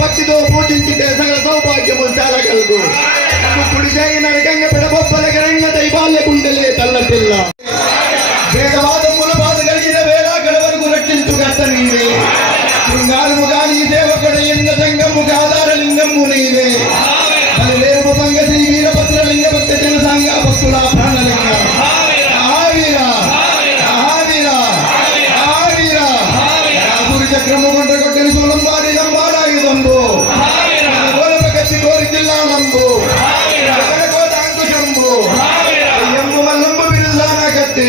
భక్తితో పూజించితే సకల సౌభాగ్యము చాలా కలుగు. కుడి చేయి నరకంగా పెడబొప్పల గరంగ దైవాల గుండెలే తల్ల పిల్ల. వేదవాదముల బాధ కలిగిన వేళ గడవరకు రక్షించు గట్ట నీవే. శృంగారము గాని సేవకుడ ఎంద సంగము ఆధారలింగము నీవే. లేరు భంగ శ్రీ వీరభద్ర లింగ భక్త జన సంఘ భక్తుల ప్రాణలింగ. చక్రము కొంట కొట్టని సూలం వాడి నంబాడాయుధంబు గోలప కత్తి కోరి జిల్లానంబు కోటాంకుశంబు ఎంబు మల్లంబు బిరుదాన కత్తి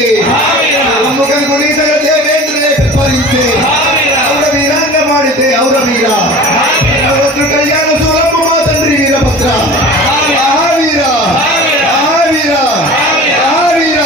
అమ్ము కనుకొని సగ దేవేంద్రే పెప్పరించే ఔర వీరాంగ మాడితే ఔర వీర రుద్రు కళ్యాణ సూలంబు మా తండ్రి వీరభద్ర. మహావీర మహావీర మహావీర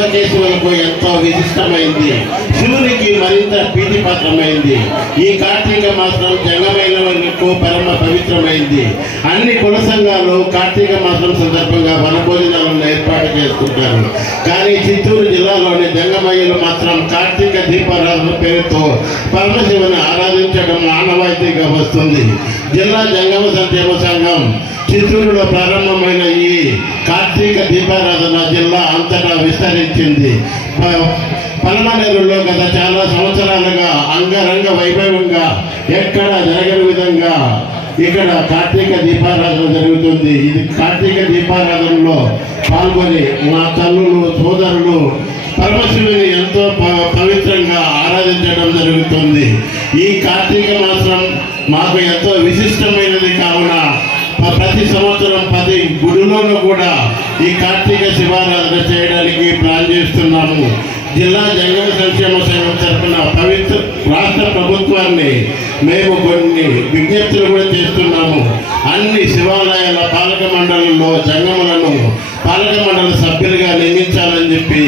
శివకేశవులకు ఎంతో విశిష్టమైంది, శివునికి మరింత ప్రీతిపాత్రమైంది. ఈ కార్తీక మాసం జంగమైనకు పరమ పవిత్రమైంది. అన్ని కుల సంఘాలు కార్తీక మాసం సందర్భంగా వనభోజనాలను ఏర్పాటు చేసుకుంటారు. కానీ చిత్తూరు జిల్లాలోని జంగమయ్యలు మాత్రం కార్తీక దీపారాధన పేరుతో పరమశివుని ఆరాధించడం ఆనవాయితీగా వస్తుంది. జిల్లా జంగమ సంక్షేమ సంఘం చిత్తూరులో ప్రారంభమైన ఈ కార్తీక దీపారాధన జిల్లా అంతటా విస్తరించింది. పలమనేరులో గత చాలా సంవత్సరాలుగా అంగరంగ వైభవంగా ఎక్కడ జరగని విధంగా ఇక్కడ కార్తీక దీపారాధన జరుగుతుంది. ఇది కార్తీక దీపారాధనలో పాల్గొని మా తల్లులు సోదరులు పరమశివుని ఎంతో పవిత్రంగా ఆరాధించడం జరుగుతుంది. ఈ కార్తీక మాసం మాకు ఎంతో విశిష్టమైనది కావున ప్రతి సంవత్సరం 10 గుడులను కూడా ఈ కార్తీక శివారాధన చేయడానికి ప్లాన్ చేస్తున్నాము. జిల్లా జంగమ సంక్షేమ సంఘం తరఫున పవిత్ర రాష్ట్ర ప్రభుత్వాన్ని మేము కొన్ని విజ్ఞప్తులు కూడా చేస్తున్నాము. అన్ని శివాలయాల పాలక మండలిలో జంగములను పాలక మండలి సభ్యులుగా నియమించాలని చెప్పి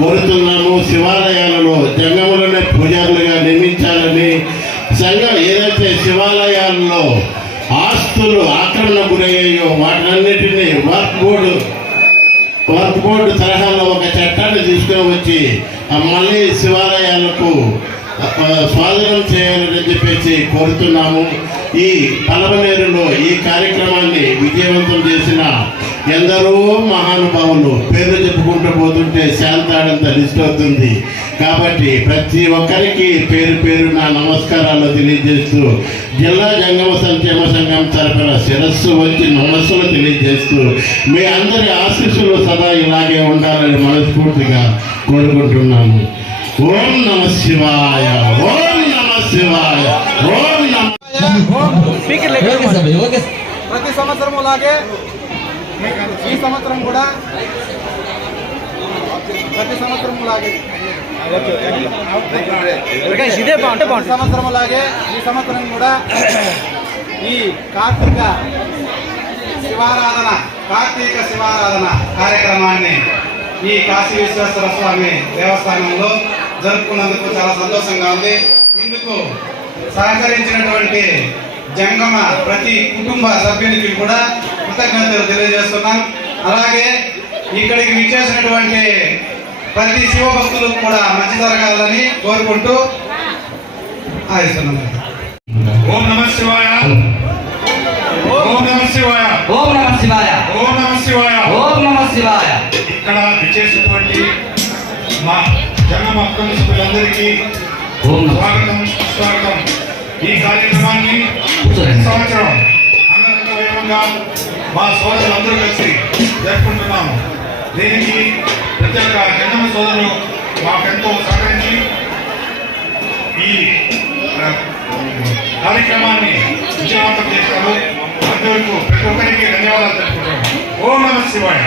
కోరుతున్నాము. శివాలయాలలో జంగములనే పూజారులుగా నియమించాలని, సంఘం ఏదైతే శివాలయాల్లో ఆస్తులు ఆక్రమణ గురయ్యాయో వాటినన్నిటినీ వర్క్ బోర్డు తరహాలో ఒక చట్టాన్ని తీసుకుని వచ్చి మళ్ళీ శివాలయాలకు స్వాధీనం చేయాలని చెప్పేసి కోరుతున్నాము. ఈ పలమనేరులో ఈ కార్యక్రమాన్ని విజయవంతం చేసిన ఎందరో మహానుభావులు పేర్లు చెప్పుకుంటూ పోతుంటే శాంతాడంత లిస్ట్ అవుతుంది. కాబట్టి ప్రతి ఒక్కరికి పేరు పేరు నా నమస్కారాలు తెలియజేస్తూ జిల్లా జంగమ సంక్షేమ సంఘం తరఫున శిరస్సు వచ్చి నమస్సులు తెలియజేస్తూ మీ అందరి ఆశీస్సులు సదా ఇలాగే ఉండాలని మనస్ఫూర్తిగా కోరుకుంటున్నాను. ఓం నమ శివాయ, ఓం నమ శివాయ, ఓం నమ. ప్రతి సంవత్సరం లాగే ఈ సంవత్సరం కూడా ప్రతి సంవత్సరం లాగే ఈ సంవత్సరం కూడా ఈ కార్తీక శివారాధన కార్యక్రమాన్ని ఈ కాశీ విశ్వేశ్వర స్వామి దేవస్థానంలో జరుపుకున్నందుకు చాలా సంతోషంగా ఉంది. ఇందుకు సహకరించినటువంటి జంగమ ప్రతి కుటుంబ సభ్యునికి కూడా కృతజ్ఞతలు తెలియజేస్తున్నాం. అలాగే ఇక్కడికి విచ్చేసినటువంటి ప్రతి శివభక్తులకు కూడా మంచి జరగాలని కోరుకుంటూ ఆశిస్తున్నాం. ఓం నమః శివాయ, ఓం నమః శివాయ, ఓం నమః శివాయ, ఓం నమః శివాయ, ఓం నమః శివాయ. ఇక్కడ విచ్చేసినటువంటి మా జంగమ కుటుంబ సభ్యులందరికీ స్వాగతం, స్వాగతం. ఈ కార్యక్రమాన్ని సంవత్సరం అంగరంగ వైభవంగా మా సోదరులందరూ కలిసి జరుపుకుంటున్నాము. దీనికి ప్రతి ఒక్క జంగమ సోదరులు మాకెంతో సహకరించి ఈ కార్యక్రమాన్ని విజయవంతం చేశారు. అంతవరకు ప్రతి ఒక్కరికి ధన్యవాదాలు తెలుపుకుంటున్నాము. ఓం నమః శివాయ.